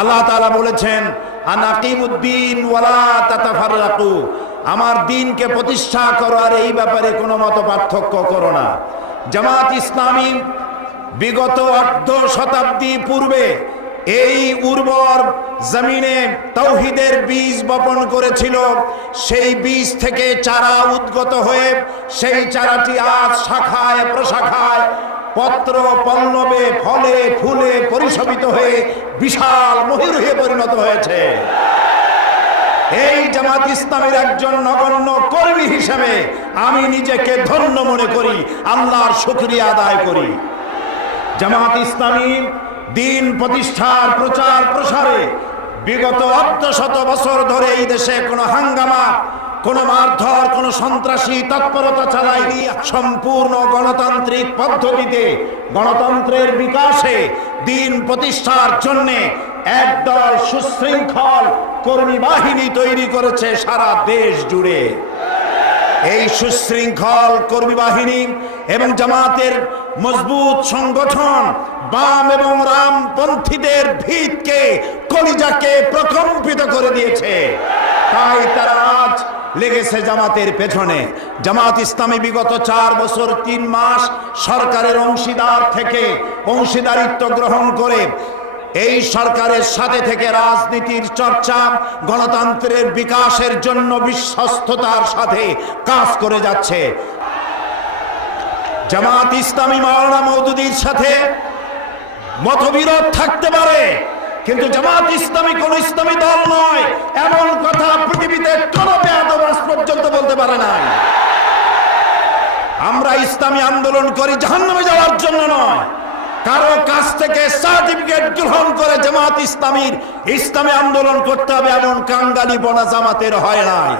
আল্লাহ তাআলা বলেছেন, আনাকিমুদ্দিন ওয়ালা তাতাফাররাকু। আমার দিনকে প্রতিষ্ঠা করো, আর এই ব্যাপারে কোনো মত পার্থক্য করো না। জামাত ইসলামী বিগত অর্ধ শতাব্দী পূর্বে এই উর্বর জমিনে তৌহিদের বীজ বপন করেছিল। সেই বীজ থেকে চারা উদ্গত হয়ে সেই চারাটি আজ শাখায়, প্রশাখায় পত্র পল্লবে ফলে ফুলে পরিশোভিত হয়ে বিশাল মহিরুহে পরিণত হয়েছে। এই জামাত ইসলামের একজন নগণ্য কর্মী হিসেবে আমি নিজেকে ধন্য মনে করি, আল্লাহর শুক্রিয়া আদায় করি। জামাত ইসলামী দিন প্রতিষ্ঠার প্রচার প্রসারে বিগত অর্ধশত বছর ধরে এই দেশে কোনো হাঙ্গামা কোনো মারধর, কোনো সন্ত্রাসী তৎপরতা চালায়নি সম্পূর্ণ গণতান্ত্রিক পদ্ধতিতে গণতন্ত্রের বিকাশে দিন প্রতিষ্ঠার জন্যে একদল সুশৃঙ্খল কর্মী বাহিনী তৈরি করেছে সারা দেশ জুড়ে। এই সুশৃঙ্খল কর্মী বাহিনী এবং জামাতের মজবুত সংগঠন বাম এবং রামপন্থীদের ভিতকে কলিজাকে প্রকম্পিত করে দিয়েছে। তাই তারা লেগেছে জামাতের পেছনে। জামাত ইসলামী বিগত চার বছর, তিন মাস সরকারের অংশীদার থেকে অংশীদারিত্ব গ্রহণ করে এই সরকারের সাথে থেকে রাজনীতির চর্চা, গণতন্ত্রের বিকাশের জন্য বিশ্বস্ততার সাথে কাজ করে যাচ্ছে। জামাত ইসলামী মাওলানা মৌদুদির সাথে মতবিরোধ থাকতে পারে, কিন্তু জামাত ইসলামী কোন ইসলামী দল নয়, এমন পারে নাই। আমরা ইসলামী আন্দোলন করি জাহান্নামে যাওয়ার জন্য নয়। কারও কাছ থেকে সার্টিফিকেট গ্রহণ করে জামাত ইসলামীর ইসলামী আন্দোলন করতে হবে এমন কাঙ্গালি বনা জামাতের হয় নাই।